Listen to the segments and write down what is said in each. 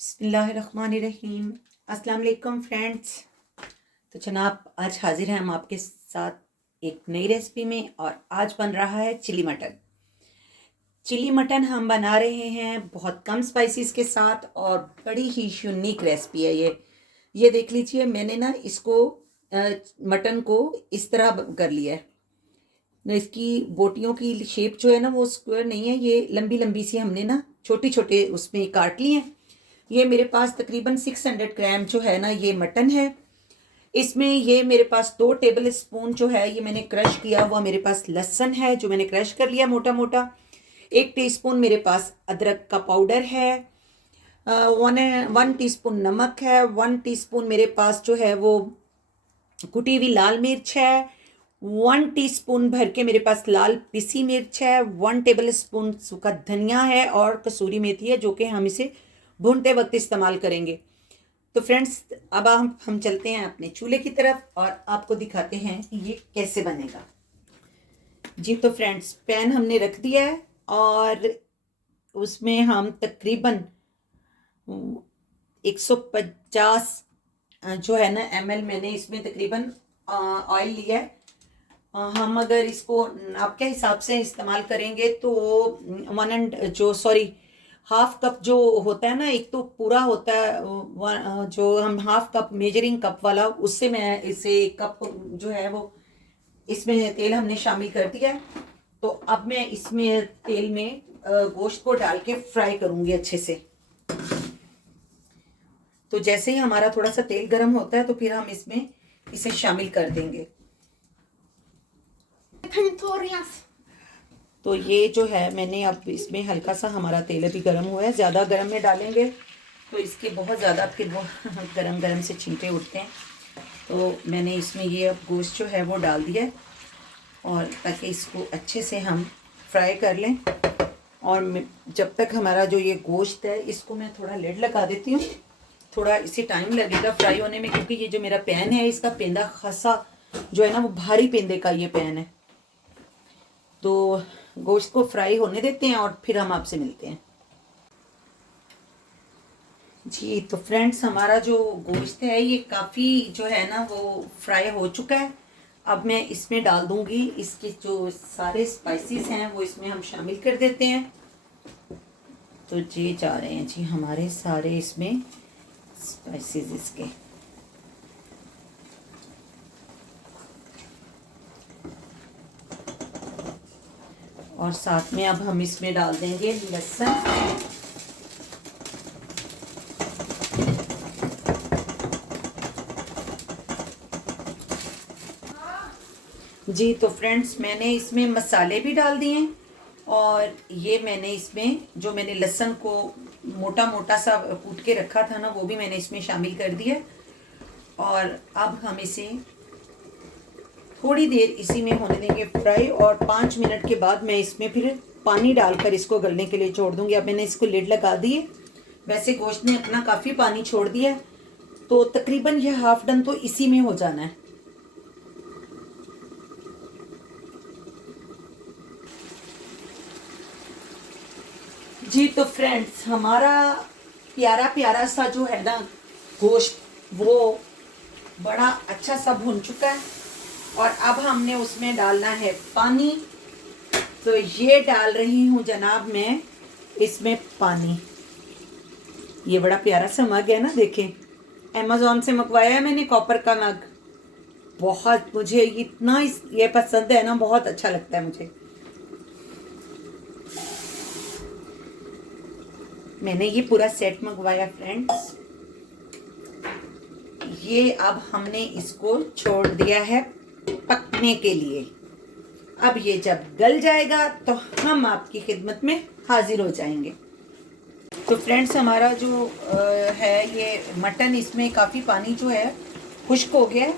बिस्मिल्लाहिर्रहमानिर्रहीम। अस्सलाम वालेकुम फ्रेंड्स। तो जनाब आज हाजिर हैं हम आपके साथ एक नई रेसिपी में और आज बन रहा है चिली मटन। चिली मटन हम बना रहे हैं बहुत कम स्पाइसेस के साथ और बड़ी ही यूनिक रेसिपी है ये देख लीजिए, मैंने ना इसको मटन को इस तरह कर लिया है ना। इसकी बोटियों की शेप जो है ना वो स्क्वायर नहीं है, ये लंबी लंबी सी हमने ना छोटे छोटे उसमें काट लिए हैं। ये मेरे पास तकरीबन 600 ग्राम जो है ना ये मटन है। इसमें ये मेरे पास 2 टेबल स्पून जो है ये मैंने क्रश किया हुआ, मेरे पास लहसुन है जो मैंने क्रश कर लिया मोटा मोटा। 1 टीस्पून मेरे पास अदरक का पाउडर है। 1 टीस्पून नमक है। 1 टीस्पून मेरे पास जो है वो कुटी हुई लाल मिर्च है। 1 टीस्पून भर के मेरे पास लाल पिसी मिर्च है। 1 टेबल स्पून सूखा धनिया है और कसूरी मेथी है जो कि हम इसे भूनते वक्त इस्तेमाल करेंगे। तो फ्रेंड्स अब हम चलते हैं अपने चूल्हे की तरफ और आपको दिखाते हैं कि ये कैसे बनेगा। जी तो फ्रेंड्स पैन हमने रख दिया है और उसमें हम तकरीबन 150 जो है ना ml मैंने इसमें तकरीबन ऑयल लिया है। हम अगर इसको आपके हिसाब से इस्तेमाल करेंगे तो हाफ कप जो होता है ना, एक तो पूरा होता है जो हम हाफ कप मेजरिंग कप वाला, उससे मैं इसे कप जो है वो इसमें तेल हमने शामिल कर दिया है। तो अब मैं इसमें तेल में गोश्त को डाल के फ्राई करूंगी अच्छे से। तो जैसे ही हमारा थोड़ा सा तेल गर्म होता है तो फिर हम इसमें इसे शामिल कर देंगे। तो ये जो है मैंने अब इसमें हल्का सा हमारा तेल अभी गर्म हुआ है। ज़्यादा गर्म में डालेंगे तो इसके बहुत ज़्यादा फिर वो गरम गरम से छींटे उठते हैं। तो मैंने इसमें ये अब गोश्त जो है वो डाल दिया है और ताकि इसको अच्छे से हम फ्राई कर लें। और जब तक हमारा जो ये गोश्त है इसको मैं थोड़ा लिड लगा देती हूँ। थोड़ा इसे टाइम लगेगा फ्राई होने में क्योंकि ये जो मेरा पैन है इसका पेंदा खासा जो है ना वो भारी पेंदे का ये पैन है। तो गोश्त को फ्राई होने देते हैं और फिर हम आपसे मिलते हैं। जी तो फ्रेंड्स हमारा जो गोश्त है ये काफ़ी जो है ना वो फ्राई हो चुका है। अब मैं इसमें डाल दूंगी इसके जो सारे स्पाइसेस हैं वो इसमें हम शामिल कर देते हैं। तो ये जा रहे हैं जी हमारे सारे इसमें स्पाइसेस इसके। और साथ में अब हम इसमें डाल देंगे लहसुन। जी तो फ्रेंड्स मैंने इसमें मसाले भी डाल दिए और ये मैंने इसमें जो मैंने लहसुन को मोटा मोटा सा कूट के रखा था ना वो भी मैंने इसमें शामिल कर दिया। और अब हम इसे थोड़ी देर इसी में होने देंगे फ्राई और 5 मिनट के बाद मैं इसमें फिर पानी डालकर इसको गलने के लिए छोड़ दूंगी। अब मैंने इसको लिड लगा दी है। वैसे गोश्त ने अपना काफ़ी पानी छोड़ दिया है तो तकरीबन यह हाफ डन तो इसी में हो जाना है। जी तो फ्रेंड्स हमारा प्यारा प्यारा सा जो है ना गोश्त वो बड़ा अच्छा सा भुन चुका है और अब हमने उसमें डालना है पानी। तो ये डाल रही हूँ जनाब मैं इसमें पानी। ये बड़ा प्यारा सा मग है ना, देखें अमेज़ॉन से मंगवाया है मैंने कॉपर का मग। बहुत मुझे इतना ये पसंद है ना, बहुत अच्छा लगता है मुझे। मैंने ये पूरा सेट मंगवाया फ्रेंड्स। ये अब हमने इसको छोड़ दिया है पकने के लिए। अब ये जब गल जाएगा तो हम आपकी खिदमत में हाजिर हो जाएंगे। तो फ्रेंड्स हमारा जो है ये मटन इसमें काफ़ी पानी जो है खुश्क हो गया है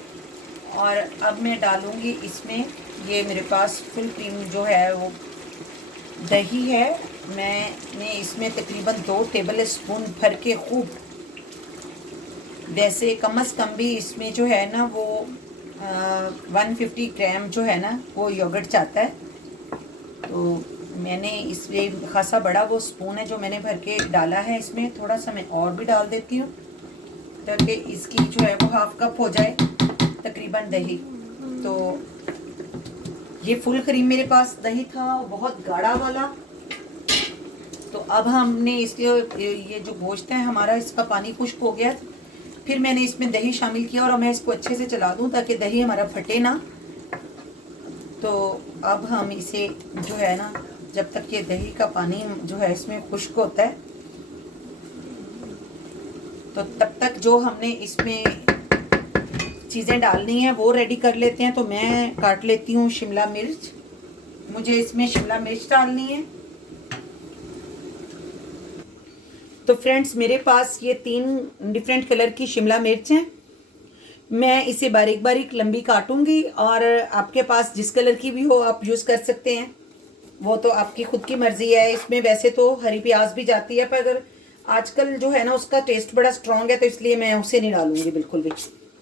और अब मैं डालूँगी इसमें ये मेरे पास फुल क्रीम जो है वो दही है। मैंने इसमें तकरीबन 2 टेबल स्पून भर के खूब, वैसे कम से कम भी इसमें जो है ना वो 150 ग्राम जो है ना वो योगर्ट चाहता है। तो मैंने इसमें खासा बड़ा वो स्पून है जो मैंने भर के डाला है, इसमें थोड़ा सा मैं और भी डाल देती हूँ ताकि इसकी जो है वो हाफ कप हो जाए तकरीबन दही। तो ये फुल क्रीम मेरे पास दही था, बहुत गाढ़ा वाला। तो अब हमने इसके ये जो गोश्त है हमारा, इसका पानी खुश्क हो गया। फिर मैंने इसमें दही शामिल किया और मैं इसको अच्छे से चला दूं ताकि दही हमारा फटे ना। तो अब हम इसे जो है ना, जब तक ये दही का पानी जो है इसमें खुश्क होता है, तो तब तक जो हमने इसमें चीज़ें डालनी है वो रेडी कर लेते हैं। तो मैं काट लेती हूँ शिमला मिर्च, मुझे इसमें शिमला मिर्च डालनी है। तो फ्रेंड्स मेरे पास ये 3 डिफरेंट कलर की शिमला मिर्च हैं। मैं इसे बारीक बारीक लंबी काटूंगी और आपके पास जिस कलर की भी हो आप यूज़ कर सकते हैं, वो तो आपकी खुद की मर्जी है। इसमें वैसे तो हरी प्याज भी जाती है, पर अगर आजकल जो है ना उसका टेस्ट बड़ा स्ट्रॉन्ग है तो इसलिए मैं उसे नहीं डालूंगी बिल्कुल भी।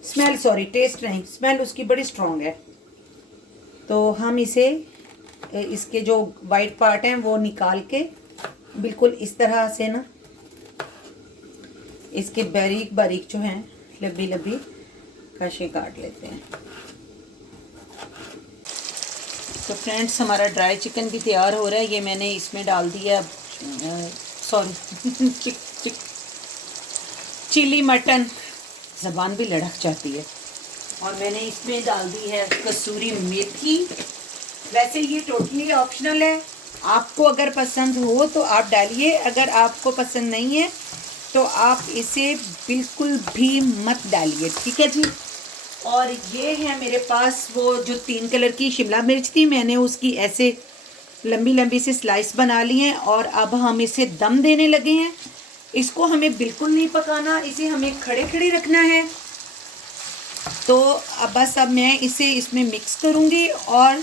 स्मेल, सॉरी टेस्ट नहीं, स्मेल उसकी बड़ी स्ट्रॉन्ग है। तो हम इसे इसके जो वाइट पार्ट हैं वो निकाल के बिल्कुल इस तरह से ना इसके बारीक बारीक जो हैं लंबी लंबी कशे काट लेते हैं। तो फ्रेंड्स हमारा ड्राई चिकन भी तैयार हो रहा है। ये मैंने इसमें डाल दिया, सॉरी चिली मटन, ज़बान भी लड़क जाती है। और मैंने इसमें डाल दी है कसूरी मेथी। वैसे ये टोटली ऑप्शनल है, आपको अगर पसंद हो तो आप डालिए, अगर आपको पसंद नहीं है तो आप इसे बिल्कुल भी मत डालिए, ठीक है जी। और ये है मेरे पास वो जो 3 कलर की शिमला मिर्च थी, मैंने उसकी ऐसे लंबी लंबी सी स्लाइस बना ली हैं और अब हम इसे दम देने लगे हैं। इसको हमें बिल्कुल नहीं पकाना, इसे हमें खड़े खड़े रखना है। तो अब बस अब मैं इसे इसमें मिक्स करूँगी और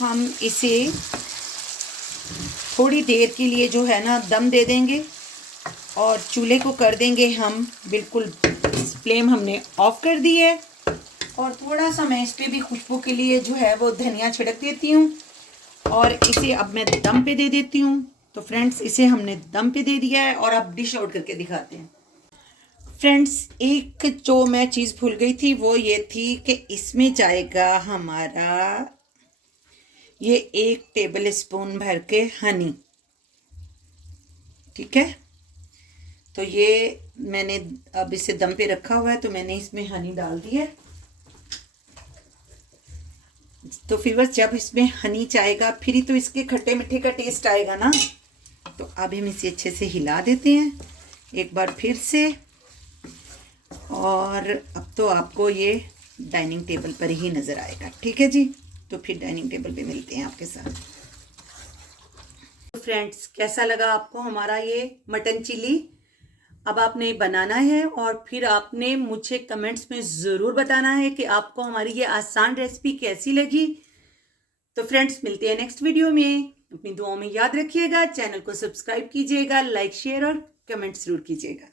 हम इसे थोड़ी देर के लिए जो है ना दम दे देंगे और चूल्हे को कर देंगे हम बिल्कुल, फ्लेम हमने ऑफ कर दी है। और थोड़ा सा मैं इस पर भी खुशबू के लिए जो है वो धनिया छिड़क देती हूँ और इसे अब मैं दम पे दे देती हूँ। तो फ्रेंड्स इसे हमने दम पे दे दिया है और अब डिश आउट करके दिखाते हैं। फ्रेंड्स एक जो मैं चीज़ भूल गई थी वो ये थी कि इसमें जाएगा हमारा ये 1 टेबल स्पून भर के हनी, ठीक है। तो ये मैंने अब इसे दम पे रखा हुआ है तो मैंने इसमें हनी डाल दी है। तो फिर बस जब इसमें हनी जाएगा फिर ही तो इसके खट्टे मीठे का टेस्ट आएगा ना। तो अब हम इसे अच्छे से हिला देते हैं एक बार फिर से। और अब तो आपको ये डाइनिंग टेबल पर ही नज़र आएगा, ठीक है जी। तो फिर डाइनिंग टेबल पे मिलते हैं आपके साथ। तो फ्रेंड्स कैसा लगा आपको हमारा ये मटन चिली? अब आपने बनाना है और फिर आपने मुझे कमेंट्स में ज़रूर बताना है कि आपको हमारी ये आसान रेसिपी कैसी लगी। तो फ्रेंड्स मिलते हैं नेक्स्ट वीडियो में। अपनी दुआओं में याद रखिएगा, चैनल को सब्सक्राइब कीजिएगा, लाइक शेयर और कमेंट ज़रूर कीजिएगा।